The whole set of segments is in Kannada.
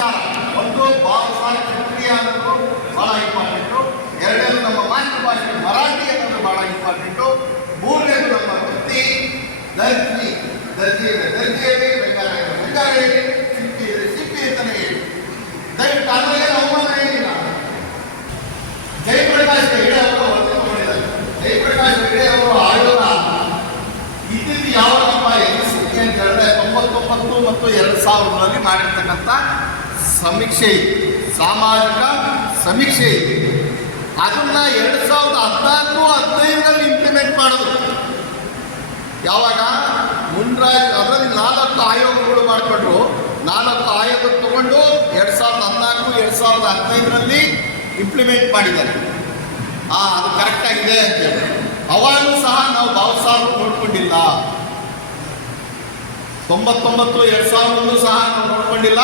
ವಿಚಾರ. ಒಂದು ಭಾಷಾ ಕ್ಷತ್ರಿಯ ಅನ್ನೋದು ಬಹಳ ಇಂಪಾರ್ಟೆಂಟು, ಎರಡನೇದು ನಮ್ಮ ಮಾತೃಭಾಷೆ ಮರಾಠಿ ಅನ್ನೋದು ಬಹಳ ಇಂಪಾರ್ಟೆಂಟು, ಮೂರನೇದು ನಮ್ಮ ವೃತ್ತಿ ದರ್ಜಿಯಲ್ಲಿ ಬೆಂಗಾರ ಹೇಳಿ, ಸಿಪ್ಪಿ ಅಂತಾನೆ ಹೇಳಿ. ದಯವಿಟ್ಟು ಅದರಲ್ಲಿ ಅವಮಾನ ಏನಿಲ್ಲ. ಜಯಪ್ರಕಾಶ್ ಹೆಗಡೆ ಅವರು ವರದಿ ಮಾಡಿದ್ದಾರೆ. ಜಯಪ್ರಕಾಶ್ ಹೆಗಡೆ ಅವರು ಆಯೋಗ ಇದ್ದಿದ್ದು ಯಾವಾಗಪ್ಪ ಎನಿಸಿಕೆ ಅಂತ ಹೇಳಿದ್ರೆ 99 ಮತ್ತು 2000 ಮಾಡಿರ್ತಕ್ಕಂಥ ಸಮೀಕ್ಷೆ, ಸಾಮಾಜಿಕ ಸಮೀಕ್ಷೆ ಇದೆ. ಅದನ್ನ 2014-15 ಇಂಪ್ಲಿಮೆಂಟ್ ಮಾಡೋದು. ಯಾವಾಗ ಮುನ್ರಾಜ್ ಅದರಲ್ಲಿ 4 ಆಯೋಗಗಳು ಮಾಡಿಕೊಂಡ್ರು. 4 ಆಯೋಗ ತಗೊಂಡು 2014-2015 ಇಂಪ್ಲಿಮೆಂಟ್ ಮಾಡಿದ್ದಾರೆ. ಅದು ಕರೆಕ್ಟಾಗಿದೆ ಅಂತ ಹೇಳಿ. ಅವಾಗಲೂ ಸಹ ನಾವು ಭಾವಸಾರು ನೋಡ್ಕೊಂಡಿಲ್ಲ. 99-2000 ಸಹ ನಾವು ನೋಡ್ಕೊಂಡಿಲ್ಲ.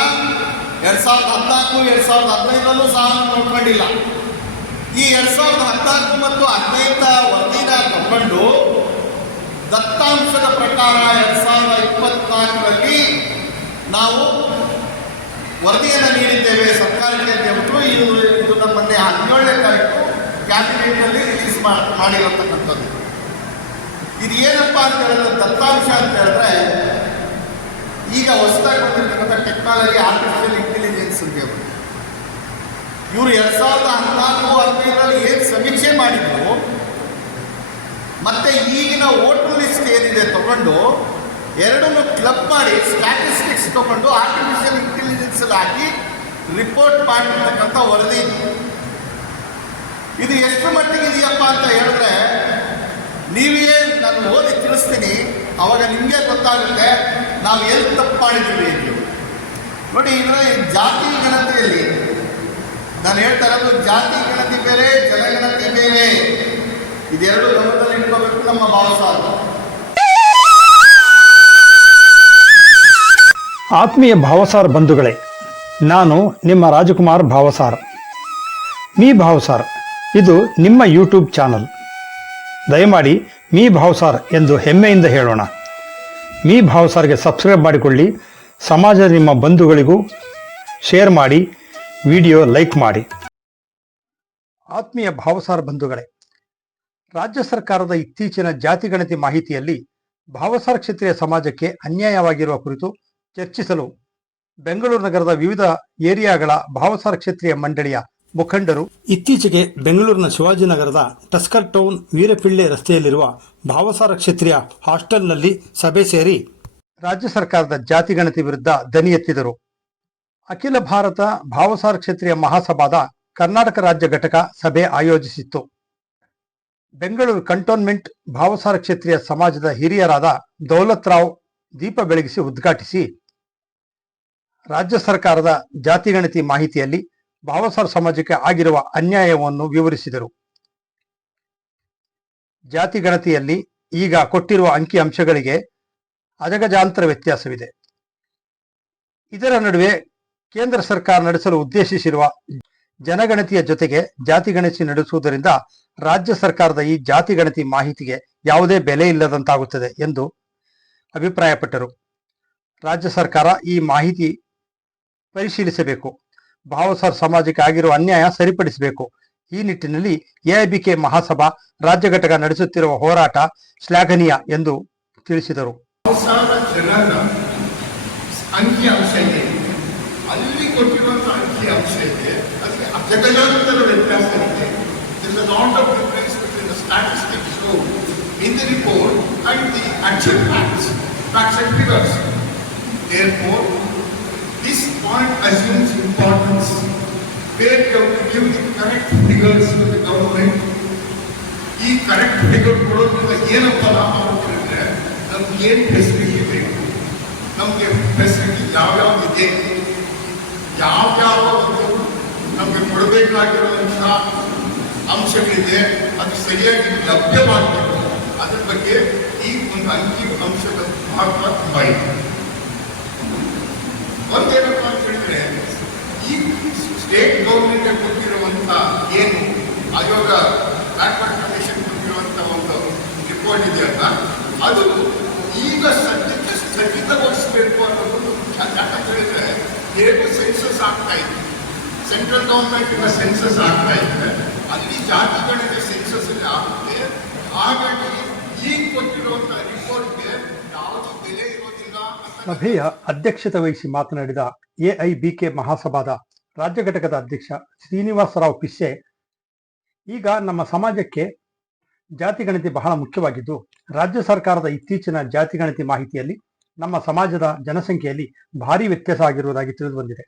2014-2015 ಸಹ ನಾವು ನೋಡ್ಕೊಂಡಿಲ್ಲ. ಈ 2014 ಮತ್ತು 2015 ವರದಿನ ತಗೊಂಡು ದತ್ತಾಂಶದ ಪ್ರಕಾರ 2024 ನಾವು ವರದಿಯನ್ನು ನೀಡಿದ್ದೇವೆ ಸರ್ಕಾರಕ್ಕೆ ಅಂತ ಹೇಳ್ಬಿಟ್ಟು ಇದು ನಮ್ಮನ್ನೇ 17ನೇ ತಾರೀಕು ಕ್ಯಾಬಿನೆಟ್ನಲ್ಲಿ ರಿಲೀಸ್ ಮಾಡಿರತಕ್ಕಂಥದ್ದು. ಇದು ಏನಪ್ಪ ಅಂತ ಹೇಳಿದ್ರೆ ದತ್ತಾಂಶ ಅಂತ ಹೇಳಿದ್ರೆ ಈಗ ಹೊಸದಾಗಿ ಬಂದಿರತಕ್ಕಂಥ ಟೆಕ್ನಾಲಜಿ ಆರ್ಟಿಫಿಷಿಯಲ್ ಇಂಟೆಲಿಜೆನ್ಸ್ ಅಂತ ಹೇಳ್ಬಿಟ್ಟು ಇವರು 2014-15 ಏನು ಸಮೀಕ್ಷೆ ಮಾಡಿದ್ರು ಮತ್ತೆ ಈಗಿನ ವೋಟರ್ ಲಿಸ್ಟ್ ಏನಿದೆ ತಗೊಂಡು ಎರಡನ್ನು ಕ್ಲಬ್ ಮಾಡಿ ಸ್ಟ್ಯಾಟಿಸ್ಟಿಕ್ಸ್ ತಗೊಂಡು ಆರ್ಟಿಫಿಷಿಯಲ್ ಇಂಟೆಲಿಜೆನ್ಸ್ ಹಾಕಿ ರಿಪೋರ್ಟ್ ಮಾಡಿರ್ತಕ್ಕಂಥ ವರದಿ. ಇದು ಎಷ್ಟು ಮಟ್ಟಿಗೆ ಇದೆಯಪ್ಪ ಅಂತ ಹೇಳಿದ್ರೆ ನೀವೇ ನಾನು ಓದಿ ತಿಳಿಸ್ತೀನಿ, ಅವಾಗ ನಿಮಗೆ ಗೊತ್ತಾಗುತ್ತೆ ನಾವು ಎಲ್ಲಿ ತಪ್ಪು ಮಾಡಿದ್ದೀವಿ ಅಂತ. ನೋಡಿ, ಇದರ ಜಾತಿ ಗಣತಿಯಲ್ಲಿ ನಾನು ಹೇಳ್ತಾ ಇರೋದು ಜಾತಿ ಗಣತಿ ಬೇರೆ, ಜನಗಣತಿ ಬೇರೆ. ಇದೆರಡು ಗಮನದಲ್ಲಿ ಇಟ್ಕೋಬೇಕು ನಮ್ಮ ಭಾವಸಾರ. ಆತ್ಮೀಯ ಭಾವಸಾರ್ ಬಂಧುಗಳೇ, ನಾನು ನಿಮ್ಮ ರಾಜಕುಮಾರ್ ಭಾವಸಾರ್. ಮೀ ಭಾವಸಾರ್ ಇದು ನಿಮ್ಮ ಯೂಟ್ಯೂಬ್ ಚಾನಲ್. ದಯಮಾಡಿ ಮೀ ಭಾವಸಾರ್ ಎಂದು ಹೆಮ್ಮೆಯಿಂದ ಹೇಳೋಣ. ಮೀ ಭಾವಸಾರ್ಗೆ ಸಬ್ಸ್ಕ್ರೈಬ್ ಮಾಡಿಕೊಳ್ಳಿ. ಸಮಾಜದ ನಿಮ್ಮ ಬಂಧುಗಳಿಗೂ ಶೇರ್ ಮಾಡಿ, ವಿಡಿಯೋ ಲೈಕ್ ಮಾಡಿ. ಆತ್ಮೀಯ ಭಾವಸಾರ್ ಬಂಧುಗಳೇ, ರಾಜ್ಯ ಸರ್ಕಾರದ ಇತ್ತೀಚಿನ ಜಾತಿ ಗಣತಿ ಮಾಹಿತಿಯಲ್ಲಿ ಭಾವಸಾರ್ ಕ್ಷತ್ರಿಯ ಸಮಾಜಕ್ಕೆ ಅನ್ಯಾಯವಾಗಿರುವ ಕುರಿತು ಚರ್ಚಿಸಲು ಬೆಂಗಳೂರು ನಗರದ ವಿವಿಧ ಏರಿಯಾಗಳ ಭಾವಸಾರ್ ಕ್ಷತ್ರಿಯ ಮಂಡಳಿಯ ಮುಖಂಡರು ಇತ್ತೀಚೆಗೆ ಬೆಂಗಳೂರಿನ ಶಿವಾಜಿನಗರದ ಟಸ್ಕರ್ ಟೌನ್ ವೀರಪಿಳ್ಳೆ ರಸ್ತೆಯಲ್ಲಿರುವ ಭಾವಸಾರ ಕ್ಷತ್ರಿಯ ಹಾಸ್ಟೆಲ್ನಲ್ಲಿ ಸಭೆ ಸೇರಿ ರಾಜ್ಯ ಸರ್ಕಾರದ ಜಾತಿ ಗಣತಿ ವಿರುದ್ಧ ದನಿ ಎತ್ತಿದರು. ಅಖಿಲ ಭಾರತ ಭಾವಸಾರ ಕ್ಷತ್ರಿಯ ಮಹಾಸಭಾದ ಕರ್ನಾಟಕ ರಾಜ್ಯ ಘಟಕ ಸಭೆ ಆಯೋಜಿಸಿತ್ತು. ಬೆಂಗಳೂರು ಕಂಟೋನ್ಮೆಂಟ್ ಭಾವಸಾರ ಕ್ಷತ್ರಿಯ ಸಮಾಜದ ಹಿರಿಯರಾದ ದೌಲತ್ ರಾವ್ ದೀಪ ಬೆಳಗಿಸಿ ಉದ್ಘಾಟಿಸಿ ರಾಜ್ಯ ಸರ್ಕಾರದ ಜಾತಿ ಗಣತಿ ಮಾಹಿತಿಯಲ್ಲಿ ಭಾವಸಾರ ಸಮಾಜಕ್ಕೆ ಆಗಿರುವ ಅನ್ಯಾಯವನ್ನು ವಿವರಿಸಿದರು. ಜಾತಿ ಗಣತಿಯಲ್ಲಿ ಈಗ ಕೊಟ್ಟಿರುವ ಅಂಕಿ ಅಂಶಗಳಿಗೆ ಅಜಗಜಾಂತರ ವ್ಯತ್ಯಾಸವಿದೆ. ಇದರ ನಡುವೆ ಕೇಂದ್ರ ಸರ್ಕಾರ ನಡೆಸಲು ಉದ್ದೇಶಿಸಿರುವ ಜನಗಣತಿಯ ಜೊತೆಗೆ ಜಾತಿ ಗಣತಿ ನಡೆಸುವುದರಿಂದ ರಾಜ್ಯ ಸರ್ಕಾರದ ಈ ಜಾತಿ ಗಣತಿ ಮಾಹಿತಿಗೆ ಯಾವುದೇ ಬೆಲೆ ಇಲ್ಲದಂತಾಗುತ್ತದೆ ಎಂದು ಅಭಿಪ್ರಾಯಪಟ್ಟರು. ರಾಜ್ಯ ಸರ್ಕಾರ ಈ ಮಾಹಿತಿ ಪರಿಶೀಲಿಸಬೇಕು, ಭಾವಸಾರ ಸಮಾಜಕ್ಕೆ ಆಗಿರುವ ಅನ್ಯಾಯ ಸರಿಪಡಿಸಬೇಕು. ಈ ನಿಟ್ಟಿನಲ್ಲಿ ಎಐಬಿಕೆ ಮಹಾಸಭಾ ರಾಜ್ಯ ಘಟಕ ನಡೆಸುತ್ತಿರುವ ಹೋರಾಟ ಶ್ಲಾಘನೀಯ ಎಂದು ತಿಳಿಸಿದರು. ಅಂಕಿ ಅಂಶ ಇದೆ, ಅಲ್ಲಿ ಕೊಟ್ಟಿರುವಂತಹ ಅಂಕಿ ಅಂಶ ಇದೆ, ಅದಕ್ಕೆ ಅಜಗಜಾಂತರ ವ್ಯತ್ಯಾಸ ಇದೆ. There is a lot of difference between the statistics shown in the report and the actual facts and figures. Therefore, this point assumes importance where you have to give the correct figures to the government. ಈ ಕರೆಕ್ಟ್ ಫಿಗರ್ ಕೊಡೋದ್ರಿಂದ ಏನಪ್ಪ ಲಾಭ ಅಂತಂದ್ರೆ ನಮ್ಗೆ ಏನು ಫೆಸಿಲಿಟಿ ಬೇಕು, ನಮಗೆ ಫೆಸಿಲಿಟಿ ಯಾವ್ಯಾವ್ದಿದೆ, ಯಾವ್ಯಾವ ನಮಗೆ ಕೊಡಬೇಕಾಗಿರುವಂಥ ಅಂಶಗಳಿದೆ, ಅದು ಸರಿಯಾಗಿ ಲಭ್ಯವಾಗಬೇಕು. ಅದ್ರ ಬಗ್ಗೆ ಈ ಒಂದು ಅಂಕಿ ಅಂಶದ ಮಹತ್ವ ತುಂಬ ಇದೆ. ಒಂದೇನಪ್ಪ ಅಂತ ಹೇಳಿದ್ರೆ, ಈ ಸ್ಟೇಟ್ ಗೌರ್ಮೆಂಟ್ ಕೊಟ್ಟಿರುವಂಥ ಏನು ಆಯೋಗ ಬ್ಯಾಕ್ವರ್ಡ್ ಕಮಿಷನ್ ಕೊಟ್ಟಿರುವಂಥ ಒಂದು ರಿಪೋರ್ಟ್ ಇದೆಯಲ್ಲ, ಅದು ಈಗ ಸದ್ಯಕ್ಕೆ ಸ್ಥಗಿತಗೊಳಿಸಬೇಕು ಅನ್ನೋದು. ಯಾಕಂತ ಹೇಳಿದ್ರೆ ಹೇಗೂ ಸೆನ್ಸಸ್ ಸೆನ್ಸಸ್ ಆಗ್ತಾ ಇದೆ. ಸೆಂಟ್ರಲ್ ಗೌರ್ಮೆಂಟಿನ ಸೆನ್ಸಸ್ ಆಗ್ತಾ ಇದೆ, ಅಲ್ಲಿ ಜಾತಿ ಗಣತಿ ಸೆನ್ಸಸ್ ಆಗುತ್ತೆ. ಹಾಗಾಗಿ ಈಗ ಕೊಟ್ಟಿರುವಂಥ ರಿಪೋರ್ಟ್ಗೆ ಯಾವುದು ಬೆಲೆ ಇರೋದಿಲ್ಲ. ಸಭೆಯ ಅಧ್ಯಕ್ಷತೆ ವಹಿಸಿ ಮಾತನಾಡಿದ ಎಐಬಿಕೆ ಮಹಾಸಭಾದ ರಾಜ್ಯ ಘಟಕದ ಅಧ್ಯಕ್ಷ ಶ್ರೀನಿವಾಸರಾವ್ ಪಿಸ್ಸೆ, ಈಗ ನಮ್ಮ ಸಮಾಜಕ್ಕೆ ಜಾತಿ ಗಣತಿ ಬಹಳ ಮುಖ್ಯವಾಗಿದ್ದು, ರಾಜ್ಯ ಸರ್ಕಾರದ ಇತ್ತೀಚಿನ ಜಾತಿ ಗಣತಿ ಮಾಹಿತಿಯಲ್ಲಿ ನಮ್ಮ ಸಮಾಜದ ಜನಸಂಖ್ಯೆಯಲ್ಲಿ ಭಾರಿ ವ್ಯತ್ಯಾಸ ಆಗಿರುವುದಾಗಿ ತಿಳಿದು ಬಂದಿದೆ.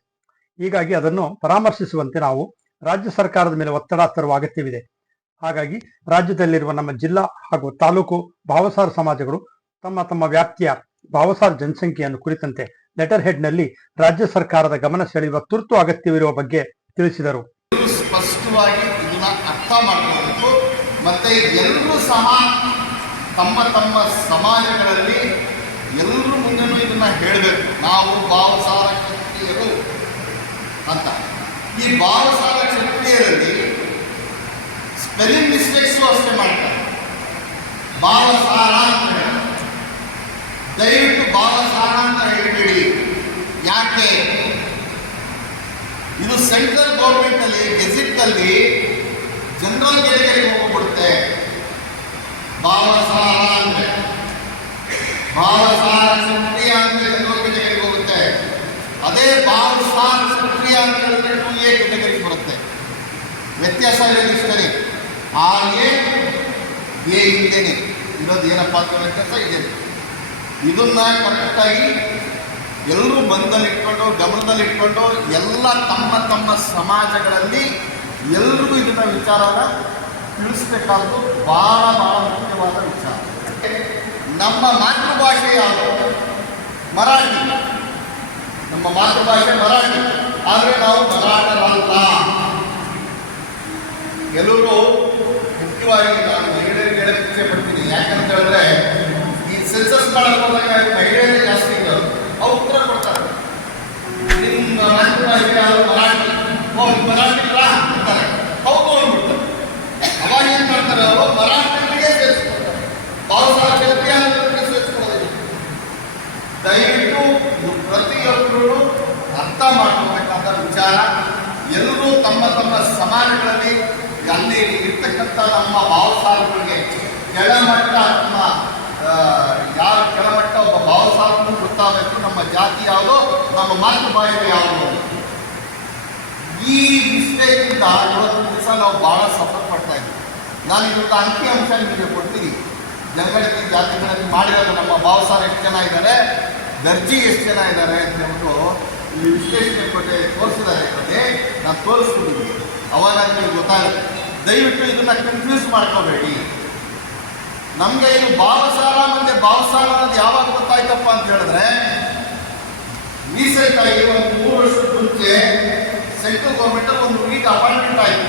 ಹೀಗಾಗಿ ಅದನ್ನು ಪರಾಮರ್ಶಿಸುವಂತೆ ನಾವು ರಾಜ್ಯ ಸರ್ಕಾರದ ಮೇಲೆ ಒತ್ತಡ ತರುವ ಅಗತ್ಯವಿದೆ. ಹಾಗಾಗಿ ರಾಜ್ಯದಲ್ಲಿರುವ ನಮ್ಮ ಜಿಲ್ಲಾ ಹಾಗೂ ತಾಲೂಕು ಭಾವಸಾರ ಸಮಾಜಗಳು ತಮ್ಮ ತಮ್ಮ ವ್ಯಾಪ್ತಿಯ ಭಾವಸಾರ ಜನಸಂಖ್ಯೆಯನ್ನು ಕುರಿತಂತೆ ಲೆಟರ್ ಹೆಡ್ನಲ್ಲಿ ರಾಜ್ಯ ಸರ್ಕಾರದ ಗಮನ ಸೆಳೆಯುವ ತುರ್ತು ಅಗತ್ಯವಿರುವ ಬಗ್ಗೆ ತಿಳಿಸಿದರು. ಸ್ಪಷ್ಟವಾಗಿ ಇದನ್ನ ಅರ್ಥ ಮಾಡ್ಕೋಬೇಕು. ಮತ್ತೆ ಎಲ್ಲರೂ ಸಹ ತಮ್ಮ ತಮ್ಮ ಸಮಾಜಗಳಲ್ಲಿ ಎಲ್ಲರೂ ಮುಂದೆನೂ ಇದನ್ನ ಹೇಳಬೇಕು, ನಾವು ಭಾವಸಾರ ಕ್ಷತ್ರಿಯರು ಅಂತ. ಈ ಭಾವಸಾರ ಕ್ಷತ್ರಿಯರಲ್ಲಿ ಸ್ಪೆಲ್ಲಿಂಗ್ ಮಿಸ್ಟೇಕ್ಸು ಅಷ್ಟೇ ಮಾಡ್ತಾರೆ. ಭಾವಸಾರ ಅಂತ ಹೇಳಿ ದಯವಿಟ್ಟು ಭಾವಸಾರ ಅಂತ ಹೇಳ್ಬೇಡಿ. ಯಾಕೆ? ಇದು ಸೆಂಟ್ರಲ್ ಗೌರ್ಮೆಂಟ್ ಅಲ್ಲಿ ಗೆಜೆಟ್ ಅಲ್ಲಿ ಜನರಲ್ ಕೆಟಗರಿಗೆ ಹೋಗ್ಬಿಡುತ್ತೆ. ಭಾವಸಾರ ಅಂದ್ರೆ ಭಾವಸಾರ ಕ್ಷತ್ರಿಯ ಅಂದ್ರೆ ಜನರಲ್ ಕೆಟಗರಿಗೆ ಹೋಗುತ್ತೆ. ಅದೇ ಭಾವಸಾರ ಕ್ಷತ್ರಿಯ ಅಂತ ಹೇಳಿದ್ರೆ 2A ಕೆಟಗರಿಗೆ ಬರುತ್ತೆ. ವ್ಯತ್ಯಾಸ ಇರೋದಿಷ್ಟೇ. ಹಾಗೆ ಎ ಹಿಂದೆನೆ ಇರೋದು ಏನಪ್ಪ ಅಂತ ವ್ಯತ್ಯಾಸ ಇದೆ. ಇದನ್ನ ಕರೆಕ್ಟಾಗಿ ಎಲ್ಲರೂ ಬಂದಲ್ಲಿಟ್ಕೊಂಡು ಗಮನದಲ್ಲಿಟ್ಕೊಂಡು ಎಲ್ಲ ತಮ್ಮ ತಮ್ಮ ಸಮಾಜಗಳಲ್ಲಿ ಎಲ್ರಿಗೂ ಇದನ್ನ ವಿಚಾರನ ತಿಳಿಸ್ಬೇಕಾದ್ದು ಬಹಳ ಬಹಳ ಮುಖ್ಯವಾದ ವಿಚಾರ. ನಮ್ಮ ಮಾತೃಭಾಷೆ ಯಾವುದು? ಮರಾಠಿ. ನಮ್ಮ ಮಾತೃಭಾಷೆ ಮರಾಠಿ. ಆದರೆ ನಾವು ಮರಾಠರಲ್ಲ. ಎಲ್ಲರೂ ಮುಖ್ಯವಾಗಿ ನಾನು ಮಹಿಳೆಯರಿಗೆ ಹೇಳಕ್ಕೆ ಇಚ್ಛೆ ಪಡ್ತೀನಿ. ಯಾಕಂತ ಹೇಳಿದ್ರೆ ಈ ಸೆನ್ಸಸ್ ಮಾಡಕ್ಕೆ ಹೋದಾಗ ಮಹಿಳೆಯರೇ ಜಾಸ್ತಿ ಇರೋದು. ಅವ್ರು ಉತ್ತರ ಕೊಡ್ತಾರೆ, ನಿಮ್ಮ ಮಾತೃಭಾಷೆ ಯಾವುದು? ಮರಾಠಿ. ಮರಾಠಿ ಅಂತಾರೆ. ಹೌದು ಅಂದ್ಬಿಡ್ತಾರೆ. ಅವಾಗ ಏನ್ ಮಾಡ್ತಾರೆ ಅವರು? ಮರಾಠಿಗೆ ಸೇರಿಸ್ಕೊಳ್ತಾರೆ. ಭಾವಸಾರ ಕ್ಷತ್ರಿಯ ಅನ್ನೋದಕ್ಕೆ ಸೇರಿಸ್ಕೊಳ್ಳೋದಿಲ್ಲ. ದಯವಿಟ್ಟು ಪ್ರತಿಯೊಬ್ಬರು ಅರ್ಥ ಮಾಡ್ಕೋಬೇಕಾದ ವಿಚಾರ. ಎಲ್ಲರೂ ತಮ್ಮ ತಮ್ಮ ಸಮಾಜಗಳಲ್ಲಿ ಅಲ್ಲಿ ಇರ್ತಕ್ಕಂಥ ನಮ್ಮ ಭಾವಸಾರಗಳಿಗೆ ಕೆಳಮಟ್ಟ ನಮ್ಮ ಯಾರು ಕೆಳಮಟ್ಟ ಒಬ್ಬ ಭಾವಸಾರನ್ನು ಗೊತ್ತಾಗಬೇಕು. ನಮ್ಮ ಜಾತಿ ಯಾವುದು, ನಮ್ಮ ಮಾತೃಭಾಷೆ ಯಾವುದು. ಈ ಮಿಸ್ಟೇಕಿಂದ ಇವತ್ತು ದಿವಸ ನಾವು ಭಾಳ ಸಫರ್ ಪಡ್ತಾ ಇದ್ದೀವಿ. ನಾನು ಇವತ್ತು ಅಂಕಿಅಂಶ ನಿಮಗೆ ಕೊಡ್ತೀನಿ. ಜನಗಣತಿ ಜಾತಿ ಗಣತಿ ಮಾಡಿರೋದು ನಮ್ಮ ಭಾವಸಾರ ಎಷ್ಟು ಜನ ಇದ್ದಾರೆ, ದರ್ಜಿ ಎಷ್ಟು ಜನ ಇದ್ದಾರೆ ಅಂತ ಹೇಳ್ಬಿಟ್ಟು ಇಲ್ಲಿ ವಿಶ್ಲೇಷಣೆ ಕೊಟ್ಟೆ ತೋರಿಸಿದ್ದಾರೆ. ನಾನು ತೋರಿಸ್ತೀನಿ, ಅವಾಗ ನಿಮಗೆ ಗೊತ್ತಾಗುತ್ತೆ. ದಯವಿಟ್ಟು ಇದನ್ನ ಕನ್ಫ್ಯೂಸ್ ಮಾಡ್ಕೋಬೇಡಿ. ನಮಗೆ ಇದು ಭಾವಸಾರ ಮತ್ತೆ ಭಾವಸಾರ ಅನ್ನೋದು ಯಾವಾಗ ಗೊತ್ತಾಯ್ತಪ್ಪ ಅಂತ ಹೇಳಿದ್ರೆ, ರೀಸೆಂಟ್ ಆಗಿ ಒಂದು 3 ವರ್ಷದ ಮುಂಚೆ ಸೆಂಟ್ರಲ್ ಗೌರ್ಮೆಂಟ್ ಒಂದು ಹುಡುಗಿಗೆ ಅಪಾಯಿಂಟ್ಮೆಂಟ್ ಆಯಿತು.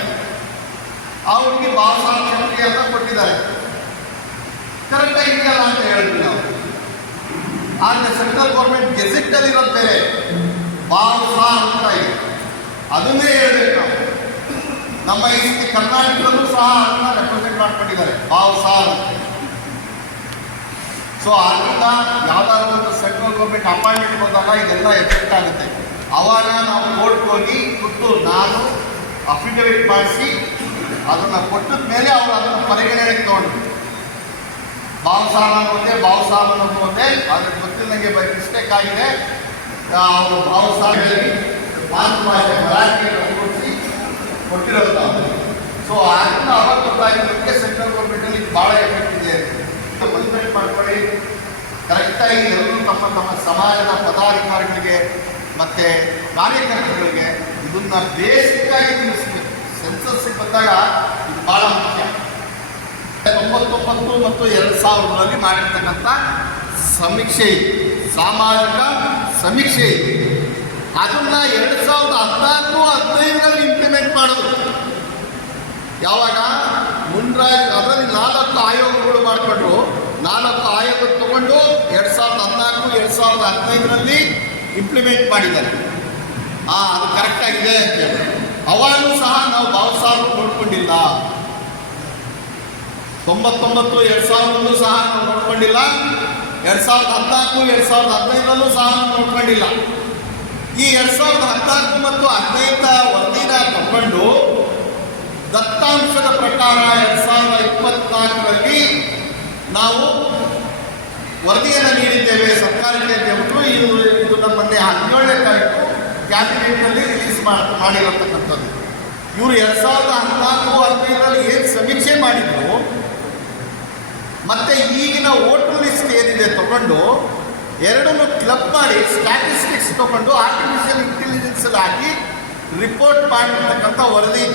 ಆ ಹುಡುಗಿ ಭಾವಸಾರ ಕ್ಷತ್ರಿಯ ಅಂತ ಕೊಟ್ಟಿದ್ದಾರೆ. ಕರೆಕ್ಟಾಗಿ ಇದೆಯಲ್ಲ ಅಂತ ಹೇಳಿದ್ವಿ ನಾವು. ಆದರೆ ಸೆಂಟ್ರಲ್ ಗೌರ್ಮೆಂಟ್ ಗೆಜೆಟ್ ಅಲ್ಲಿ ಇರೋದು ಬೇರೆ, ಭಾವಸಾರ ಅಂತ ಇದೆ. ಅದನ್ನೇ ಹೇಳ್ಬೇಕು ನಾವು. ನಮ್ಮ ಈ ಕರ್ನಾಟಕದಲ್ಲೂ ಸಹ ಅದನ್ನ ರೆಪ್ರೆಸೆಂಟ್ ಮಾಡ್ಕೊಂಡಿದ್ದಾರೆ, ಭಾವಸಾರ. ಸೊ ಅದರಿಂದ ಯಾವ್ದಾದ್ರು ಒಂದು ಸೆಂಟ್ರಲ್ ಗೌರ್ಮೆಂಟ್ ಅಪಾಯಿಂಟ್ಮೆಂಟ್ ಬಂದಾಗ ಇದೆಲ್ಲ ಎಫೆಕ್ಟ್ ಆಗುತ್ತೆ. ಅವಾಗ ನಾವು ಕೋರ್ಟ್ಗೆ ಹೋಗಿ ನಾನು ಅಫಿಡವಿಟ್ ಮಾಡಿಸಿ ಅದನ್ನು ಕೊಟ್ಟದ ಮೇಲೆ ಅವರು ಅದನ್ನು ಪರಿಗಣನೆಗೆ ತಗೊಂಡ್ರು. ಭಾವಸಾರ ಅನ್ನೋದೇ ಭಾವಸಾರ ಅನ್ನೋದು ಒಂದೇ, ಅದ್ರ ಗೊತ್ತಿಲ್ಲಂಗೆ ಬೈ ಮಿಸ್ಟೇಕ್ ಆಗಿದೆ. ಅವರು ಭಾವಸಾರದಲ್ಲಿ ಮಾತೃಭಾಷೆ ಮರಾಠಿಯನ್ನು ಕೂಡಿಸಿ ಕೊಟ್ಟಿರೋದು. ಸೊ ಅದನ್ನು ಅವಾಗ ಗೊತ್ತಾಗಿದ್ದಕ್ಕೆ ಸೆಂಟ್ರಲ್ ಗೌರ್ಮೆಂಟಲ್ಲಿ ಭಾಳ ಎಫೆಕ್ಟ್ ಇದೆ. ಮಲ್ಪೇಟ್ ಮಾಡ್ಕೊಳ್ಳಿ. ಕರೆಕ್ಟಾಗಿ ಎಲ್ಲರೂ ತಮ್ಮ ತಮ್ಮ ಸಮಾಜದ ಪದಾಧಿಕಾರಿಗಳಿಗೆ ಮತ್ತು ಕಾರ್ಯಕರ್ತರುಗಳಿಗೆ ಇದನ್ನ ಬೇಸಿಕ್ಕಾಗಿ ತಿಳಿಸ್ಬೇಕು. ಸೆನ್ಸಸ್ ಬಂದಾಗ ಇದು ಭಾಳ ಮುಖ್ಯ. 99 ಮತ್ತು 2000ರಲ್ಲಿ ಮಾಡಿರ್ತಕ್ಕಂಥ ಸಮೀಕ್ಷೆ ಇದೆ, ಸಾಮಾಜಿಕ ಸಮೀಕ್ಷೆ ಇದೆ. ಅದನ್ನ 2014-15ರಲ್ಲಿ ಇಂಪ್ಲಿಮೆಂಟ್ ಮಾಡೋದು. ಯಾವಾಗ ಅದರಲ್ಲಿ 4 ಆಯೋಗಗಳು ಮಾಡಿಕೊಂಡ್ರು. 4 ಆಯೋಗ ತಗೊಂಡು 2014-2015ರಲ್ಲಿ ಇಂಪ್ಲಿಮೆಂಟ್ ಮಾಡಿದ್ದಾರೆ. ಅದು ಕರೆಕ್ಟಾಗಿದೆ ಅಂತ ಹೇಳಿ. ಅವಾಗಲೂ ಸಹ ನಾವು ಭಾವಸಾರ ನೋಡ್ಕೊಂಡಿಲ್ಲ. 99-2000 ಸಹ ನಾವು ನೋಡ್ಕೊಂಡಿಲ್ಲ. 2014-2015ರಲ್ಲೂ ಸಹ ನೋಡ್ಕೊಂಡಿಲ್ಲ. ಈ 2014 ಮತ್ತು 15 ವರದಿನ ತಗೊಂಡು ದತ್ತಾಂಶದ ಪ್ರಕಾರ 2024ರಲ್ಲಿ ನಾವು ವರದಿಯನ್ನು ನೀಡಿದ್ದೇವೆ ಸರ್ಕಾರಕ್ಕೆ ಅಂತ ಇದು ನಮ್ಮನ್ನೇ 17ನೇ ತಾರೀಕು ಕ್ಯಾಬಿನೆಟ್ನಲ್ಲಿ ರಿಲೀಸ್ ಮಾಡಿರತಕ್ಕಂಥದ್ದು. ಇವರು 2014-15ರಲ್ಲಿ ಏನು ಸಮೀಕ್ಷೆ ಮಾಡಿದ್ರು ಮತ್ತೆ ಈಗಿನ ವೋಟರ್ ಲಿಸ್ಟ್ ಏನಿದೆ ತಗೊಂಡು ಎರಡನ್ನು ಕ್ಲಬ್ ಮಾಡಿ ಸ್ಟ್ಯಾಟಿಸ್ಟಿಕ್ಸ್ ತಗೊಂಡು ಆರ್ಟಿಫಿಷಿಯಲ್ ಇಂಟೆಲಿಜೆನ್ಸ್ ಹಾಕಿ ರಿಪೋರ್ಟ್ ಮಾಡಿರ್ತಕ್ಕಂಥ ವರದಿ.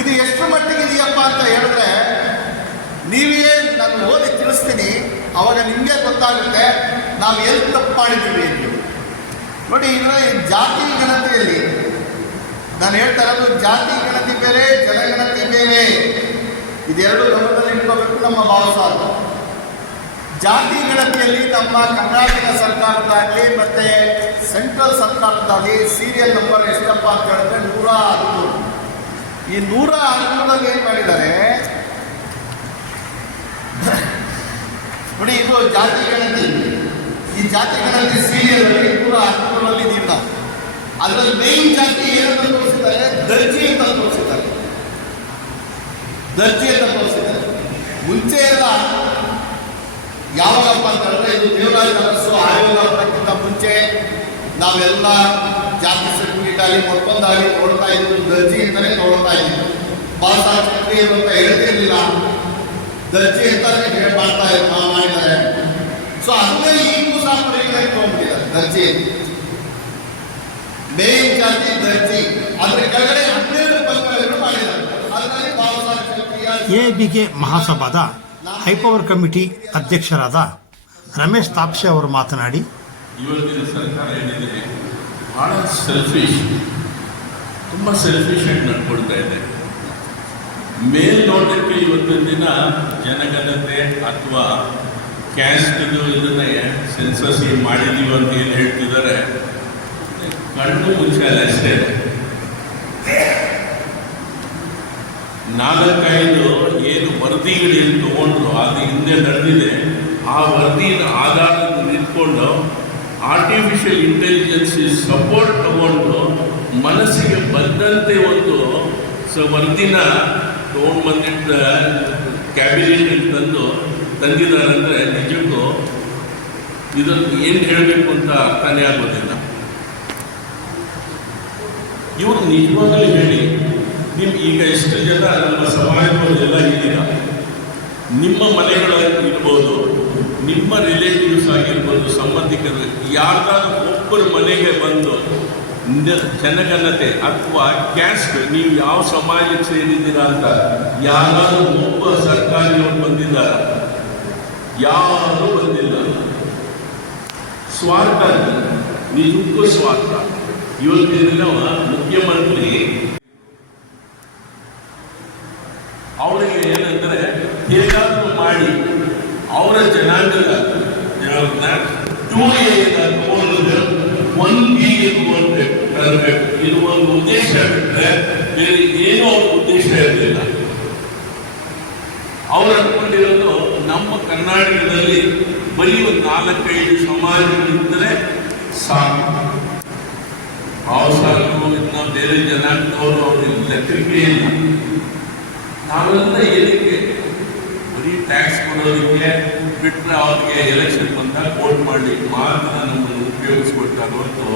ಇದು ಎಷ್ಟು ಮಟ್ಟಿಗೆ ಇದೆಯಪ್ಪ ಅಂತ ಹೇಳಿದ್ರೆ ನೀವೇ ನಾನು ಓದಿ ತಿಳಿಸ್ತೀನಿ, ಅವಾಗ ನಿಮಗೆ ಗೊತ್ತಾಗುತ್ತೆ ನಾವು ಎಲ್ಲಿ ತಪ್ಪು ಮಾಡಿದ್ದೀವಿ ಅಂತ. ನೋಡಿ, ಇದರ ಜಾತಿ ಗಣತಿಯಲ್ಲಿ ನಾನು ಹೇಳ್ತಾ ಇರೋದು ಜಾತಿ ಗಣತಿ ಬೇರೆ, ಜನಗಣತಿ ಬೇರೆ. ಇದೆರಡು ಗಮನದಲ್ಲಿ ಇಟ್ಕೋಬೇಕು ನಮ್ಮ ಭಾವಸಾರು. ಜಾತಿ ಗಣತಿಯಲ್ಲಿ ನಮ್ಮ ಕರ್ನಾಟಕ ಸರ್ಕಾರದಾಗಲಿ ಮತ್ತು ಸೆಂಟ್ರಲ್ ಸರ್ಕಾರದಾಗಲಿ ಸೀರಿಯಲ್ ನಂಬರ್ ಎಷ್ಟಪ್ಪ ಅಂತ ಹೇಳಿದ್ರೆ 113. ಈ 113ರಲ್ಲಿ ಏನು ಮಾಡಿದ್ದಾರೆ ನೋಡಿ, ಇದು ಜಾತಿ ಗಣತಿ. ಈ ಜಾತಿ ಗಣತಿ ಸೀರಿಯಲ್ 113ರಲ್ಲಿ ನೀವು ನಾವು ಅದರಲ್ಲಿ ಮೇನ್ ಜಾತಿ ಏನಂತ ತೋರಿಸಿದ್ದಾರೆ, ದರ್ಜಿ ಅಂತ ತೋರಿಸಿದ್ದಾರೆ. ದರ್ಜಿ ಅಂತ ತೋರಿಸಿದ್ದಾರೆ. ಮುಂಚೆ ಎಲ್ಲ ಯಾವಾಗಪ್ಪ ಅಂತ ಹೇಳಿದ್ರೆ ಇದು ದೇವರಾಜ ಅರಸು ಆಯೋಗ ಬರೋಕ್ಕಿಂತ ಮುಂಚೆ ನಾವೆಲ್ಲ ಜಾತಿ ಸರ್ಟಿಫಿಕೇಟ್ ಆಗಲಿ ಮತ್ತೊಂದಾಗಲಿ ನೋಡ್ತಾ ಇದ್ದು ದರ್ಜಿ ಅಂತಲೇ ನೋಡ್ತಾ ಇದ್ದೀವಿ. ಭಾಷಾ ಚಕ್ರಿಯರು ಅಂತ ಹೇಳ್ತಿರ್ಲಿಲ್ಲ, ದರ್ಜಿ ಅಂತಾನೆ ಮಾಡಿದ್ದಾರೆ. ಸೊ ಅದನ್ನೇ ಈಗೂ ಸಹ ಪರಿಗಣನೆ ತಗೊಂಡ್ಬಿಟ್ಟಿದ್ದಾರೆ. ದರ್ಜಿ ಮೇನ್ ಜಾತಿ ದರ್ಜಿ, ಅದ್ರ ಕೆಳಗಡೆ 12 ಪಂಗಡಗಳು ಮಾಡಿದ್ದಾರೆ. ಅದರಲ್ಲಿ ಭಾಷಾ ಚಕ್ರಿಯ ಎಬಿಕೆ ಮಹಾಸಭಾದ ಹೈಪವರ್ ಕಮಿಟಿ ಅಧ್ಯಕ್ಷರಾದ ರಮೇಶ್ ತಾಪ್ಸೆ ಅವರು ಮಾತನಾಡಿ, ಇವತ್ತಿನ ಸರ್ಕಾರ ಏನಿದೆ ಭಾಳ ಸೆಲ್ಫಿಶ್, ತುಂಬ ಸೆಲ್ಫಿಶ್ ಆಗಿ ನಡ್ಕೊಳ್ತಾ ಇದೆ. ಮೇಲ್ನೋಟಕ್ಕೆ ಇವತ್ತಿನ ದಿನ ಜನಗಣತೆ ಅಥವಾ ಕ್ಯಾಸ್ಟ್ದು ಇದನ್ನ ಸೆನ್ಸಸ್ ಏನು ಮಾಡಿದೀವಿ ಅಂತ ಏನು ಹೇಳ್ತಿದ್ದಾರೆ, ಕಣ್ಣು ಮುಚ್ಚಾಲೆ ಅಷ್ಟೇ. 4-5 ಏನು ವರದಿಗಳೇನು ತಗೊಂಡ್ರು ಅದು ಹಿಂದೆ ನಡೆದಿದೆ. ಆ ವರದಿನ ಆಧಾರದ ನಿಂತ್ಕೊಂಡು ಆರ್ಟಿಫಿಷಿಯಲ್ ಇಂಟೆಲಿಜೆನ್ಸ್ ಸಪೋರ್ಟ್ ತಗೊಂಡು ಮನಸ್ಸಿಗೆ ಬಂದಂತೆ ಒಂದು ವರದಿನ ತೊಗೊಂಡು ಬಂದಿದ್ದ ಕ್ಯಾಬಿನೆಟ್ ತಂದಿದ್ದಾರೆ ಅಂದರೆ ನಿಜಕ್ಕೂ ಇದನ್ನು ಏನು ಹೇಳಬೇಕು ಅಂತ ಅರ್ಥನೇ ಆಗೋದಿಲ್ಲ. ಇವರು ನಿಜವಾಗಲೂ ಹೇಳಿ, ನಿಮ್ಗೆ ಈಗ ಎಷ್ಟು ಜನ ನಮ್ಮ ಸಮಾಜದವರೆಲ್ಲ ಇದ್ದೀರ, ನಿಮ್ಮ ಮನೆಗಳು ಇರ್ಬೋದು, ನಿಮ್ಮ ರಿಲೇಟಿವ್ಸ್ ಆಗಿರ್ಬೋದು, ಸಂಬಂಧಿಕರು ಯಾರ್ದಾದ್ರೂ ಒಬ್ಬರ ಮನೆಗೆ ಬಂದು ಜನಗಣತೆ ಅಥವಾ ಕ್ಯಾಸ್ಟ್ ನೀವು ಯಾವ ಸಮಾಜಕ್ಕೆ ಸೇರಿದ್ದೀರಾ ಅಂತ ಯಾರಾದ್ರೂ ಒಬ್ಬ ಸರ್ಕಾರಿಯವರು ಬಂದಿದ್ದಾರ? ಯಾರೂ ಬಂದಿಲ್ಲ. ಸ್ವಾರ್ಥ, ನಿಜಕ್ಕೂ ಸ್ವಾರ್ಥ. ಇವತ್ತಿನ ಮುಖ್ಯಮಂತ್ರಿ ಅವರಿಗೆ ಏನಂದ್ರೆ ಹೇಗಾದ್ರೂ ಮಾಡಿ ಅವರ ಜನಾಂಗದ 2A ತಗೊಂಡು 1Bಗೆ ತರಬೇಕು. ಇದು ಒಂದು ಉದ್ದೇಶ ಬಿಟ್ಟರೆ ಬೇರೆ ಏನೂ ಅವ್ರ ಉದ್ದೇಶ ಇರಲಿಲ್ಲ. ಅವ್ರು ಅನ್ಕೊಂಡಿರೋದು ನಮ್ಮ ಕರ್ನಾಟಕದಲ್ಲಿ ಬರೀ ಒಂದು 4-5 ಸಮಾಜಗಳಿದ್ದರೆ ಸಾಕು. ಸಾಕು ಇನ್ನ ಬೇರೆ ಜನಾಂಗದವರು ಅವ್ರಿಗೆ ಲೆಕ್ಕಕ್ಕೆ ಇಲ್ಲ. ನಾವೆಲ್ಲ ಏನಕ್ಕೆ ಬರೀ ಟ್ಯಾಕ್ಸ್ ಕೊಡೋದಕ್ಕೆ ಬಿಟ್ಟರೆ ಅವ್ರಿಗೆ ಎಲೆಕ್ಷನ್ ಬಂದಾಗ ವೋಟ್ ಮಾಡಲಿಕ್ಕೆ ಮಾತ್ರ ನಮ್ಮನ್ನು ಉಪಯೋಗಿಸ್ಕೊಡ್ತಾರೆ ಹೊರತು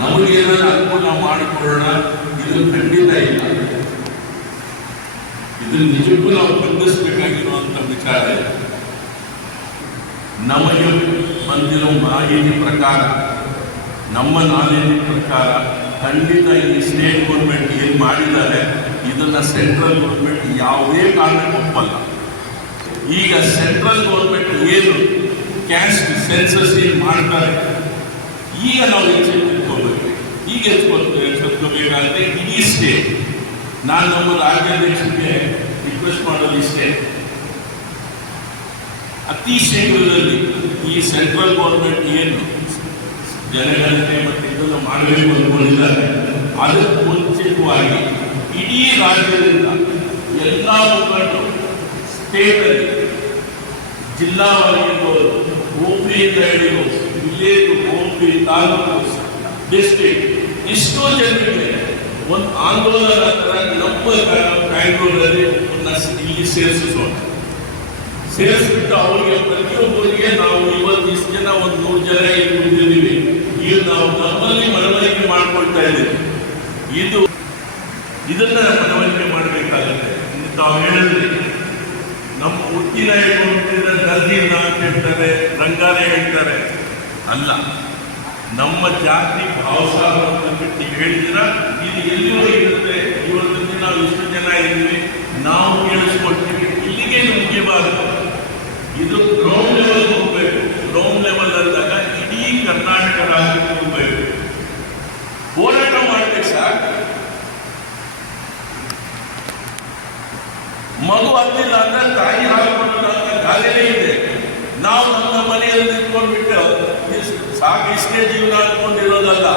ನಮಗೇನಾದ್ರು ಅನುಕೂಲ ಮಾಡಿಕೊಳ್ಳೋಣ ಇದು ಖಂಡಿತ ಇಲ್ಲ. ಇದು ನಿಜಕ್ಕೂ ನಾವು ಬಂಧಿಸಬೇಕಾಗಿರುವಂಥ ವಿಚಾರ. ನಮಗೆ ಬಂದಿರೋ ಮಾಹಿತಿ ಪ್ರಕಾರ, ನಮ್ಮ ನಾಲೆಜ್ ಪ್ರಕಾರ ಖಂಡಿತ ಈ ಸ್ಟೇಟ್ ಗೌರ್ಮೆಂಟ್ ಏನು ಮಾಡಿದ್ದಾರೆ ಇದನ್ನು ಸೆಂಟ್ರಲ್ ಗೌರ್ಮೆಂಟ್ ಯಾವುದೇ ಕಾರಣಕ್ಕೆ ಒಪ್ಪಲ್ಲ. ಈಗ ಸೆಂಟ್ರಲ್ ಗೌರ್ಮೆಂಟ್ ಏನು ಕ್ಯಾಸ್ಟ್ ಸೆನ್ಸಸ್ ಏನು ಮಾಡ್ತಾರೆ, ಈಗ ನಾವು ಎಚ್ಚೆತ್ತುಕೋಬೇಕು. ಈಗ ಎಚ್ಚೆತ್ತುಕೋಬೇಕಾದ್ರೆ ಇಡೀ ಸ್ಟೇಟ್, ನಾನು ನಮ್ಮ ರಾಜ್ಯಾಧ್ಯಕ್ಷರಿಗೆ ರಿಕ್ವೆಸ್ಟ್ ಮಾಡೋದು ಇಷ್ಟೇ, ಅತಿ ಶೀಘ್ರದಲ್ಲಿ ಈ ಸೆಂಟ್ರಲ್ ಗೌರ್ಮೆಂಟ್ ಏನು ಜನಗಣತಿ ಮತ್ತು ಇದನ್ನು ಮಾಡಬೇಕು ಅಂದ್ಕೊಂಡಿದ್ದಾರೆ ಅದಕ್ಕೆ ಮುಂಚಿತವಾಗಿ ಇಡೀ ರಾಜ್ಯದಿಂದ ಎಲ್ಲ ಮುಖಂಡರು ಸ್ಟೇಟಲ್ಲಿ ಜಿಲ್ಲಾವಾಗಿರ್ಬೋದು, OP ಇಂದ ಹಿಡಿದು ವಿಲೇಜ್, ಹೋಬಳಿ, ತಾಲೂಕು, ಡಿಸ್ಟ್ರಿಕ್ಟ್, ಇಷ್ಟೋ ಜನರಿಗೆ ಒಂದು ಆಂದೋಲನ ತರ ನಮ್ಮ ಬ್ಯಾಂಗ್ಳೂರಲ್ಲಿ ಇಲ್ಲಿ ಸೇರಿಸ್ಬಿಟ್ಟು ಅವರಿಗೆ ಪ್ರತಿಯೊಬ್ಬರಿಗೆ ನಾವು ಇವತ್ತು ಇಷ್ಟು ಜನ ಒಂದು 100 ಜನ ಇಲ್ಲಿ ಉಳಿದಿದ್ದೀವಿ, ಇದು ನಾವು ನಮ್ಮಲ್ಲಿ ಮನವರಿಕೆ ಮಾಡ್ಕೊಳ್ತಾ ಇದ್ದೀವಿ. ಇದನ್ನ ಮನವರಿಕೆ ಮಾಡಬೇಕಾಗುತ್ತೆ. ತಾವು ಹೇಳಿದ್ರಿ ನಮ್ಮ ಹುಟ್ಟಿನ ಹೇಳ್ಕೊಂಡ್ರೆ ದರ್ದಿನ ಅಂತ ಹೇಳ್ತಾರೆ, ರಂಗಾರ ಹೇಳ್ತಾರೆ. ಅಲ್ಲ, ನಮ್ಮ ಜಾತಿ ಭಾವಸಾರವನ್ನು ಬಿಟ್ಟು ಹೇಳಿದ್ರ ಇದು ಎಲ್ಲಿಯೂ ಇರುತ್ತೆ. ಇವತ್ತು ನಾವು ಇಷ್ಟು ಜನ ಇದ್ದೀವಿ, ನಾವು ಕೇಳಿಸ್ಕೊಳ್ತೀವಿ, ಇಲ್ಲಿಗೆ ಮುಗಿಯಬಾರದು. ಇದು ಗ್ರೌಂಡ್ ಲೆವೆಲ್ ಹೋಗ್ಬೇಕು. ಗ್ರೌಂಡ್ ಲೆವೆಲ್ ಅಂದಾಗ ಇಡೀ ಕರ್ನಾಟಕ ರಾಜ್ಯಕ್ಕೆ ಹೋಗ್ಬೇಕು, ಹೋರಾಟ ಮಾಡ್ಬೇಕು. ಸಾಕು, ಮಗು ಆಗ್ಲಿಲ್ಲ ಅಂದ್ರೆ ತಾಯಿ ಹಾಕೊಂಡು ಗಾಲಿನೇ ಇದೆ. ನಾವು ನಮ್ಮ ಮನೆಯಲ್ಲಿ ನಿಂತ್ಕೊಂಡ್ಬಿಟ್ಟು ಸಾಕು ಇಷ್ಟೇ ಜೀವನ ಹಾಕೊಂಡಿರೋದಲ್ಲ.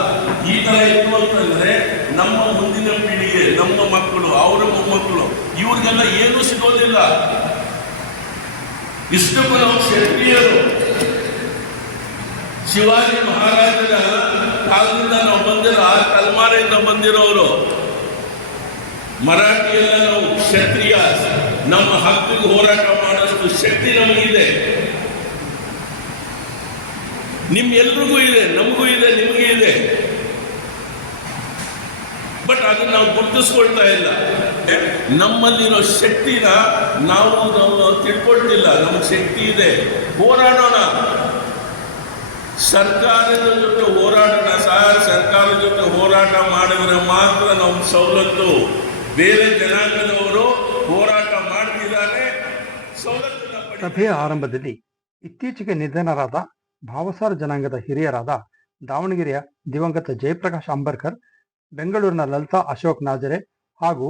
ಈ ತರ ಇತ್ತು ಅಂತಂದ್ರೆ ನಮ್ಮ ಮುಂದಿನ ಪೀಳಿಗೆ, ನಮ್ಮ ಮಕ್ಕಳು, ಅವರ ಮೊಮ್ಮಕ್ಕಳು, ಇವ್ರಿಗೆಲ್ಲ ಏನೂ ಸಿಗೋದಿಲ್ಲ. ಇಷ್ಟಕ್ಕೂ ನಾವು ಕ್ಷತ್ರಿಯರು, ಶಿವಾಜಿ ಮಹಾರಾಜರ ಕಾಲದಿಂದ ನಾವು ಬಂದಿರೋ, ಆ ತಲೆಮಾರಿಂದ ಬಂದಿರೋರು. ಮರಾಠಿಯೆಲ್ಲ ನಾವು ಕ್ಷತ್ರಿಯ, ನಮ್ಮ ಹಕ್ಕಿಗೆ ಹೋರಾಟ ಮಾಡೋಷ್ಟು ಶಕ್ತಿ ನಮಗಿದೆ. ನಿಮ್ಗೆಲ್ರಿಗೂ ಇದೆ, ನಮಗೂ ಇದೆ, ನಿಮಗೂ ಇದೆ. ಬಟ್ ಅದನ್ನ ನಾವು ಗುರುತಿಸ್ಕೊಳ್ತಾ ಇಲ್ಲ. ನಮ್ಮಲ್ಲಿರೋ ಶಕ್ತಿನ ನಾವು ತಿಳ್ಕೊಳ್ತಿಲ್ಲ. ನಮ್ಮ ಶಕ್ತಿ ಇದೆ, ಹೋರಾಡೋಣ. ಸರ್ಕಾರದ ಜೊತೆ ಹೋರಾಡೋಣ ಸರ್. ಸರ್ಕಾರದ ಜೊತೆ ಹೋರಾಟ ಮಾಡಿದ್ರೆ ಮಾತ್ರ ನಮ್ಮ ಸವಲತ್ತು. ಬೇರೆ ಜನಾಂಗದವರು ಹೋರಾಟ ಮಾಡ್ತಿದ್ದಾರೆ, ಸವಲತ್ತನ್ನ. ಸಭೆಯ ಆರಂಭದಲ್ಲಿ ಇತ್ತೀಚೆಗೆ ನಿಧನರಾದ ಭಾವಸಾರ ಜನಾಂಗದ ಹಿರಿಯರಾದ ದಾವಣಗೆರೆಯ ದಿವಂಗತ ಜಯಪ್ರಕಾಶ್ ಅಂಬರ್ಕರ್, ಬೆಂಗಳೂರಿನ ಲಲಿತಾ ಅಶೋಕ್ ನಾಜರೆ ಹಾಗೂ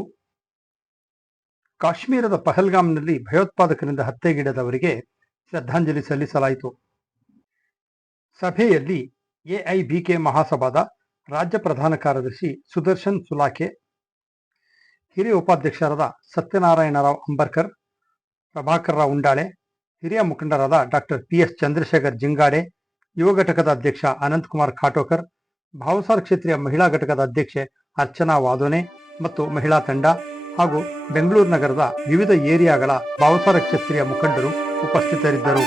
ಕಾಶ್ಮೀರದ ಪಹಲ್ಗಾಮ್ನಲ್ಲಿ ಭಯೋತ್ಪಾದಕರಿಂದ ಹತ್ಯೆಗೀಡಾದವರಿಗೆ ಶ್ರದ್ಧಾಂಜಲಿ ಸಲ್ಲಿಸಲಾಯಿತು. ಸಭೆಯಲ್ಲಿ ಎಐಬಿಕೆ ಮಹಾಸಭಾದ ರಾಜ್ಯ ಪ್ರಧಾನ ಕಾರ್ಯದರ್ಶಿ ಸುದರ್ಶನ್ ಸುಲಾಖೆ, ಹಿರಿಯ ಉಪಾಧ್ಯಕ್ಷರಾದ ಸತ್ಯನಾರಾಯಣರಾವ್ ಅಂಬರ್ಕರ್, ಪ್ರಭಾಕರ್ ರಾವ್ ಉಂಡಾಳೆ, ಹಿರಿಯ ಮುಖಂಡರಾದ ಡಾಕ್ಟರ್ PS ಚಂದ್ರಶೇಖರ್ ಜಿಂಗಾಡೆ, ಯುವ ಘಟಕದ ಅಧ್ಯಕ್ಷ ಅನಂತಕುಮಾರ್ ಖಾಟೋಕರ್, ಭಾವಸಾರ ಕ್ಷೇತ್ರೀಯ ಮಹಿಳಾ ಘಟಕದ ಅಧ್ಯಕ್ಷೆ ಅರ್ಚನಾ ವಾದೋನೆ ಮತ್ತು ಮಹಿಳಾ ತಂಡ ಹಾಗೂ ಬೆಂಗಳೂರು ನಗರದ ವಿವಿಧ ಏರಿಯಾಗಳ ಭಾವಸಾರ ಕ್ಷೇತ್ರೀಯ ಮುಖಂಡರು ಉಪಸ್ಥಿತರಿದ್ದರು.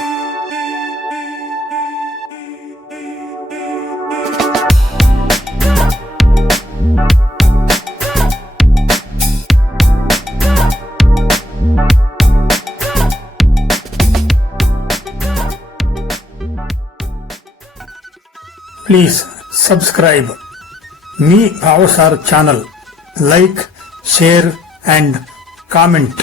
Please subscribe Me Bhavasar channel, like, share and comment.